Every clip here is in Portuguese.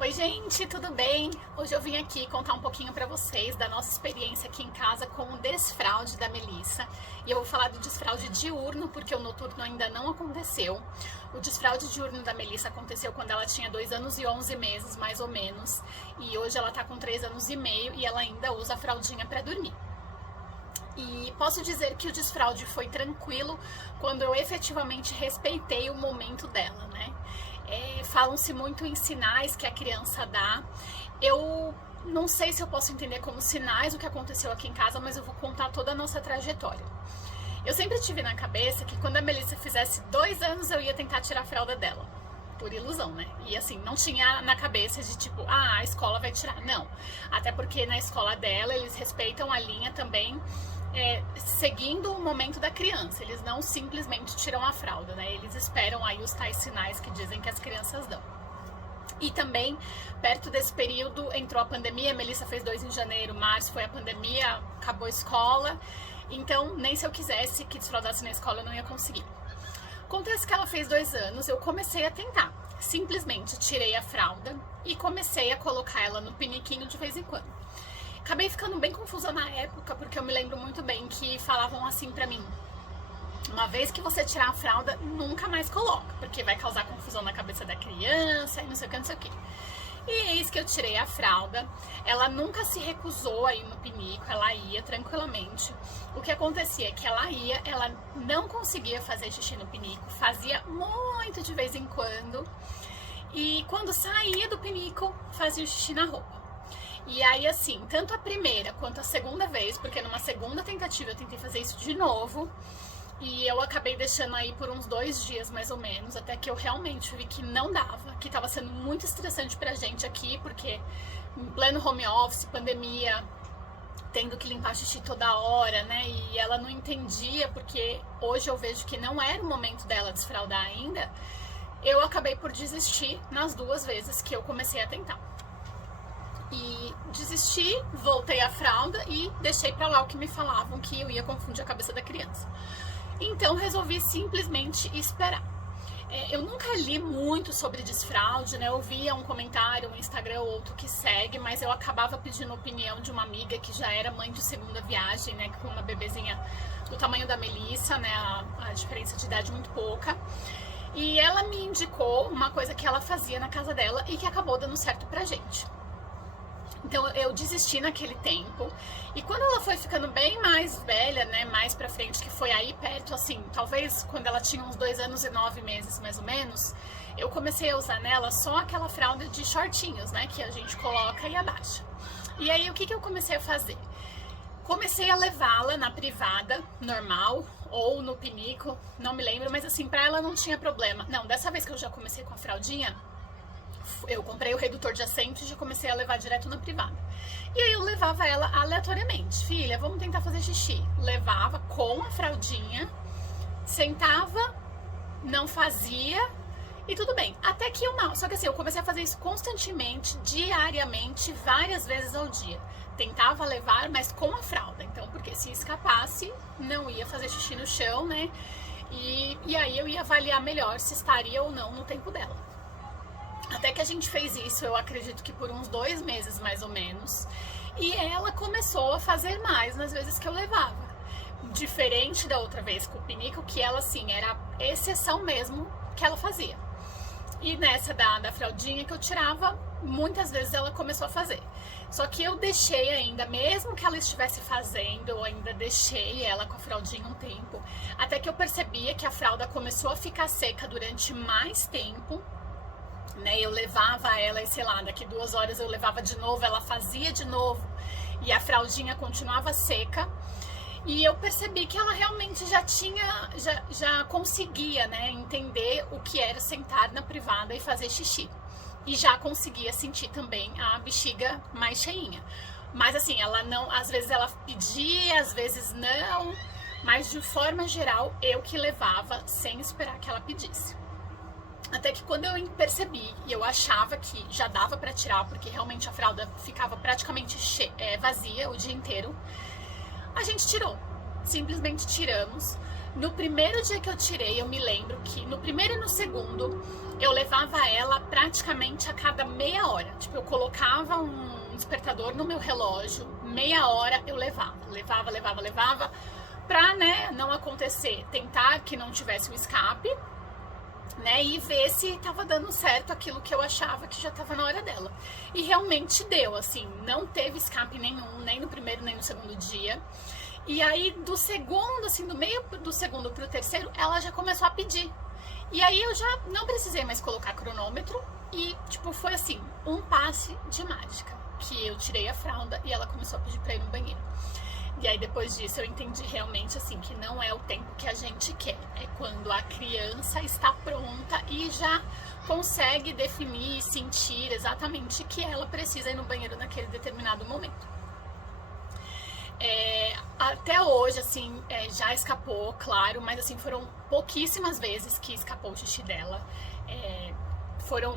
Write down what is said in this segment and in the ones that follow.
Oi gente, tudo bem? Hoje eu vim aqui contar um pouquinho pra vocês da nossa experiência aqui em casa com o desfraude da Melissa. E eu vou falar do desfraude diurno, porque o noturno ainda não aconteceu. O desfraude diurno da Melissa aconteceu quando ela tinha 2 anos e 11 meses, mais ou menos. E hoje ela tá com 3 anos e meio e ela ainda usa a fraldinha pra dormir. E posso dizer que o desfraude foi tranquilo quando eu efetivamente respeitei o momento dela, né? Falam-se muito em sinais que a criança dá. Eu não sei se eu posso entender como sinais o que aconteceu aqui em casa, mas eu vou contar toda a nossa trajetória. Eu sempre tive na cabeça que quando a Melissa fizesse 2 anos eu ia tentar tirar a fralda dela. Por ilusão, né? E assim, não tinha na cabeça de tipo, a escola vai tirar. Não. Até porque na escola dela eles respeitam a linha também, seguindo o momento da criança. Eles não simplesmente tiram a fralda, né? Eles esperam aí os tais sinais que dizem que as crianças dão. E também, perto desse período, entrou a pandemia. A Melissa fez 2 em janeiro, março foi a pandemia, acabou a escola. Então, nem se eu quisesse que desfraldasse na escola, eu não ia conseguir. Acontece que ela fez 2 anos, eu comecei a tentar. Simplesmente tirei a fralda e comecei a colocar ela no piniquinho de vez em quando. Acabei ficando bem confusa na época, porque eu me lembro muito bem que falavam assim pra mim: uma vez que você tirar a fralda, nunca mais coloca, porque vai causar confusão na cabeça da criança e não sei o que, não sei o que. E eis que eu tirei a fralda, ela nunca se recusou a ir no pinico, ela ia tranquilamente. O que acontecia é que ela não conseguia fazer xixi no pinico, fazia muito de vez em quando. E quando saía do pinico, fazia o xixi na roupa. E aí assim, tanto a primeira quanto a segunda vez, porque numa segunda tentativa eu tentei fazer isso de novo, e eu acabei deixando aí por uns 2 dias mais ou menos, até que eu realmente vi que não dava, que tava sendo muito estressante pra gente aqui, porque em pleno home office, pandemia, tendo que limpar xixi toda hora, né? E ela não entendia, porque hoje eu vejo que não era o momento dela desfraldar ainda. Eu acabei por desistir nas 2 vezes que eu comecei a tentar. E desisti, voltei à fralda e deixei pra lá o que me falavam, que eu ia confundir a cabeça da criança. Então resolvi simplesmente esperar. Eu nunca li muito sobre desfraude, né? Eu via um comentário, um Instagram ou outro que segue, mas eu acabava pedindo a opinião de uma amiga que já era mãe de 2ª viagem, né? Com uma bebezinha do tamanho da Melissa, né? A diferença de idade muito pouca. E ela me indicou uma coisa que ela fazia na casa dela e que acabou dando certo pra gente. Então eu desisti naquele tempo, e quando ela foi ficando bem mais velha, né, mais pra frente, que foi aí perto, assim, talvez quando ela tinha uns 2 anos e 9 meses, mais ou menos, eu comecei a usar nela só aquela fralda de shortinhos, né, que a gente coloca e abaixa. E aí o que eu comecei a fazer? Comecei a levá-la na privada, normal, ou no pinico, não me lembro, mas assim, pra ela não tinha problema. Não, dessa vez que eu já comecei com a fraldinha, eu comprei o redutor de assento e já comecei a levar direto na privada. E aí eu levava ela aleatoriamente. Filha, vamos tentar fazer xixi. Levava com a fraldinha, sentava, não fazia e tudo bem. Até que só que assim, eu comecei a fazer isso constantemente, diariamente, várias vezes ao dia. Tentava levar, mas com a fralda. Então, porque se escapasse, não ia fazer xixi no chão, né? E aí eu ia avaliar melhor se estaria ou não no tempo dela. Até que a gente fez isso, eu acredito que por uns 2 meses mais ou menos. E ela começou a fazer mais nas vezes que eu levava. Diferente da outra vez com o pinico, que ela assim, era exceção mesmo que ela fazia. E nessa da fraldinha que eu tirava, muitas vezes ela começou a fazer. Só que eu deixei ainda, mesmo que ela estivesse fazendo, eu ainda deixei ela com a fraldinha um tempo. Até que eu percebia que a fralda começou a ficar seca durante mais tempo. Né, eu levava ela e sei lá, daqui 2 horas eu levava de novo, ela fazia de novo e a fraldinha continuava seca, e eu percebi que ela realmente já conseguia, né, entender o que era sentar na privada e fazer xixi, e já conseguia sentir também a bexiga mais cheinha. Mas assim, ela não, às vezes ela pedia, às vezes não, mas de forma geral eu que levava sem esperar que ela pedisse. Até que quando eu percebi e eu achava que já dava pra tirar, porque realmente a fralda ficava praticamente vazia o dia inteiro, a gente tirou. Simplesmente tiramos. No primeiro dia que eu tirei, eu me lembro que no primeiro e no segundo, eu levava ela praticamente a cada meia hora. Tipo, eu colocava um despertador no meu relógio, meia hora eu levava, pra, né, não acontecer, tentar que não tivesse o escape, né, e ver se tava dando certo aquilo que eu achava que já tava na hora dela. E realmente deu, assim, não teve escape nenhum, nem no primeiro nem no segundo dia. E aí do segundo, assim, do meio do segundo pro terceiro, ela já começou a pedir. E aí eu já não precisei mais colocar cronômetro e, tipo, foi assim, um passe de mágica, que eu tirei a fralda e ela começou a pedir pra ir no banheiro. E aí depois disso eu entendi realmente assim que não é o tempo que a gente quer, é quando a criança está pronta e já consegue definir e sentir exatamente que ela precisa ir no banheiro naquele determinado momento. Até hoje, assim, já escapou, claro, mas assim, foram pouquíssimas vezes que escapou o xixi dela.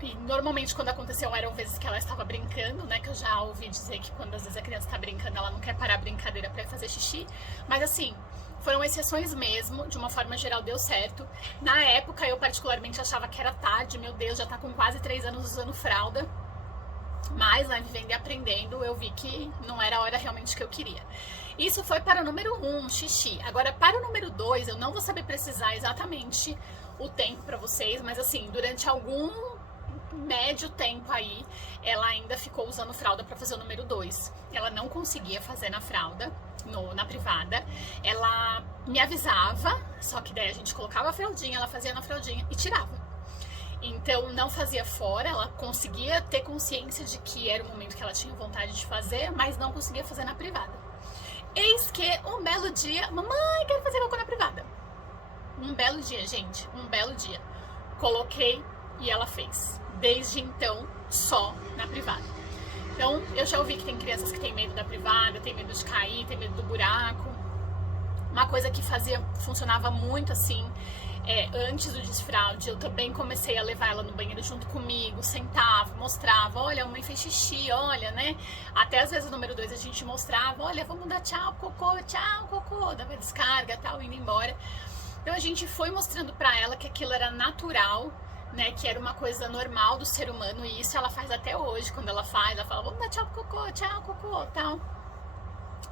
E normalmente quando aconteceu eram vezes que ela estava brincando, né, que eu já ouvi dizer que quando às vezes a criança está brincando ela não quer parar a brincadeira para fazer xixi, mas assim, foram exceções mesmo, de uma forma geral deu certo. Na época eu particularmente achava que era tarde, meu Deus, já tá com quase 3 anos usando fralda, mas, né, vivendo e aprendendo, eu vi que não era a hora realmente que eu queria. Isso foi para o número 1, xixi. Agora, para o número 2, eu não vou saber precisar exatamente o tempo para vocês, mas assim, durante algum médio tempo aí, ela ainda ficou usando fralda para fazer o número 2. Ela não conseguia fazer na fralda, na privada. Ela me avisava, só que daí a gente colocava a fraldinha, ela fazia na fraldinha e tirava. Então não fazia fora, ela conseguia ter consciência de que era o momento que ela tinha vontade de fazer, mas não conseguia fazer na privada. Eis que um belo dia, mamãe, quero fazer cocô na privada. Um belo dia, gente, um belo dia. Coloquei e ela fez. Desde então, só na privada. Então, eu já ouvi que tem crianças que têm medo da privada, tem medo de cair, tem medo do buraco. Uma coisa que funcionava muito assim, antes do desfraude, eu também comecei a levar ela no banheiro junto comigo, sentava, mostrava, olha, a mãe fez xixi, olha, né? Até às vezes o número 2 a gente mostrava, olha, vamos dar tchau, cocô, dava descarga, tal, indo embora. Então a gente foi mostrando pra ela que aquilo era natural, né, que era uma coisa normal do ser humano, e isso ela faz até hoje, quando ela fala, vamos dar tchau, cocô, tal.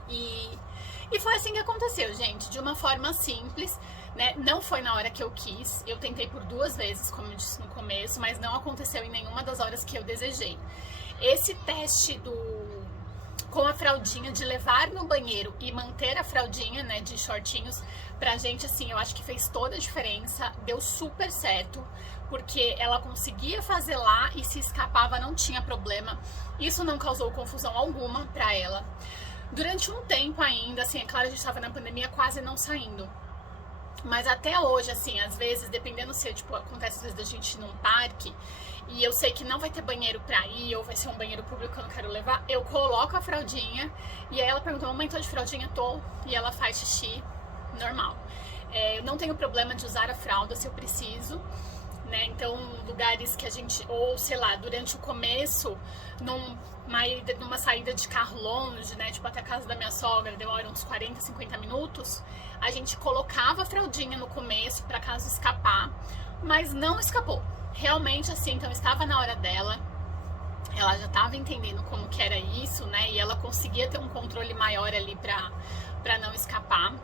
E foi assim que aconteceu, gente, de uma forma simples, né, não foi na hora que eu quis, eu tentei por 2 vezes, como eu disse no começo, mas não aconteceu em nenhuma das horas que eu desejei. Esse teste com a fraldinha, de levar no banheiro e manter a fraldinha, né, de shortinhos, pra gente, assim, eu acho que fez toda a diferença, deu super certo, porque ela conseguia fazer lá e se escapava, não tinha problema. Isso não causou confusão alguma pra ela. Durante um tempo ainda, assim, é claro, a gente estava na pandemia quase não saindo. Mas até hoje, assim, às vezes, dependendo se, tipo, acontece às vezes da gente ir num parque e eu sei que não vai ter banheiro pra ir, ou vai ser um banheiro público que eu não quero levar, eu coloco a fraldinha e aí ela pergunta, mamãe, tô de fraldinha? Tô. E ela faz xixi normal. Eu não tenho problema de usar a fralda se eu preciso, né? Então, lugares que a gente, ou sei lá, durante o começo, numa saída de carro longe, né, tipo até a casa da minha sogra, demora uns 40, 50 minutos, a gente colocava a fraldinha no começo para caso escapar, mas não escapou. Realmente, assim, então estava na hora dela, ela já estava entendendo como que era isso, né, e ela conseguia ter um controle maior ali para não escapar.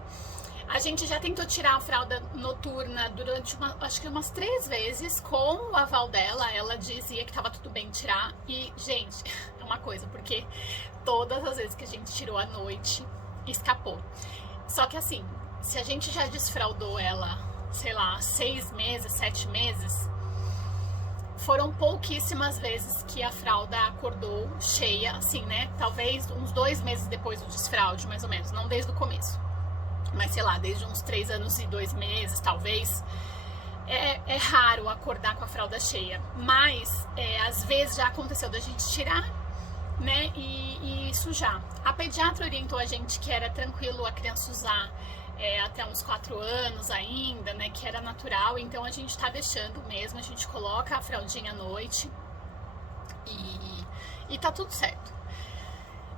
A gente já tentou tirar a fralda noturna durante acho que umas 3 vezes com o aval dela. Ela dizia que tava tudo bem tirar. E, gente, é uma coisa, porque todas as vezes que a gente tirou à noite, escapou. Só que assim, se a gente já desfraldou ela, sei lá, 6 meses, 7 meses, foram pouquíssimas vezes que a fralda acordou cheia, assim, né? Talvez uns 2 meses depois do desfraude, mais ou menos, não desde o começo. Mas sei lá, desde uns 3 anos e 2 meses, talvez, é raro acordar com a fralda cheia. Mas, às vezes já aconteceu da gente tirar, né, e sujar. A pediatra orientou a gente que era tranquilo a criança usar até uns 4 anos ainda, né, que era natural. Então a gente tá deixando mesmo, a gente coloca a fraldinha à noite e tá tudo certo.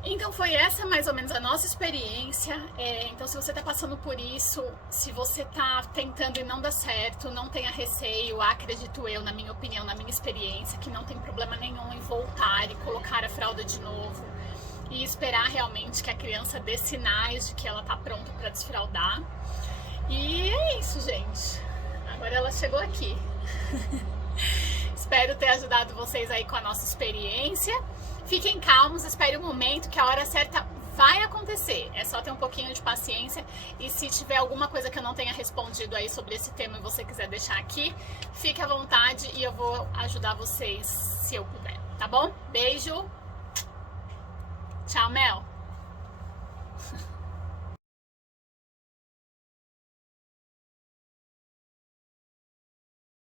Então foi essa mais ou menos a nossa experiência. Então se você tá passando por isso, se você tá tentando e não dá certo, não tenha receio, acredito eu, na minha opinião, na minha experiência, que não tem problema nenhum em voltar e colocar a fralda de novo e esperar realmente que a criança dê sinais de que ela tá pronta para desfraldar. E é isso, gente. Agora ela chegou aqui. Espero ter ajudado vocês aí com a nossa experiência. Fiquem calmos, espere um momento que a hora certa vai acontecer. É só ter um pouquinho de paciência e se tiver alguma coisa que eu não tenha respondido aí sobre esse tema e você quiser deixar aqui, fique à vontade e eu vou ajudar vocês se eu puder, tá bom? Beijo! Tchau, Mel!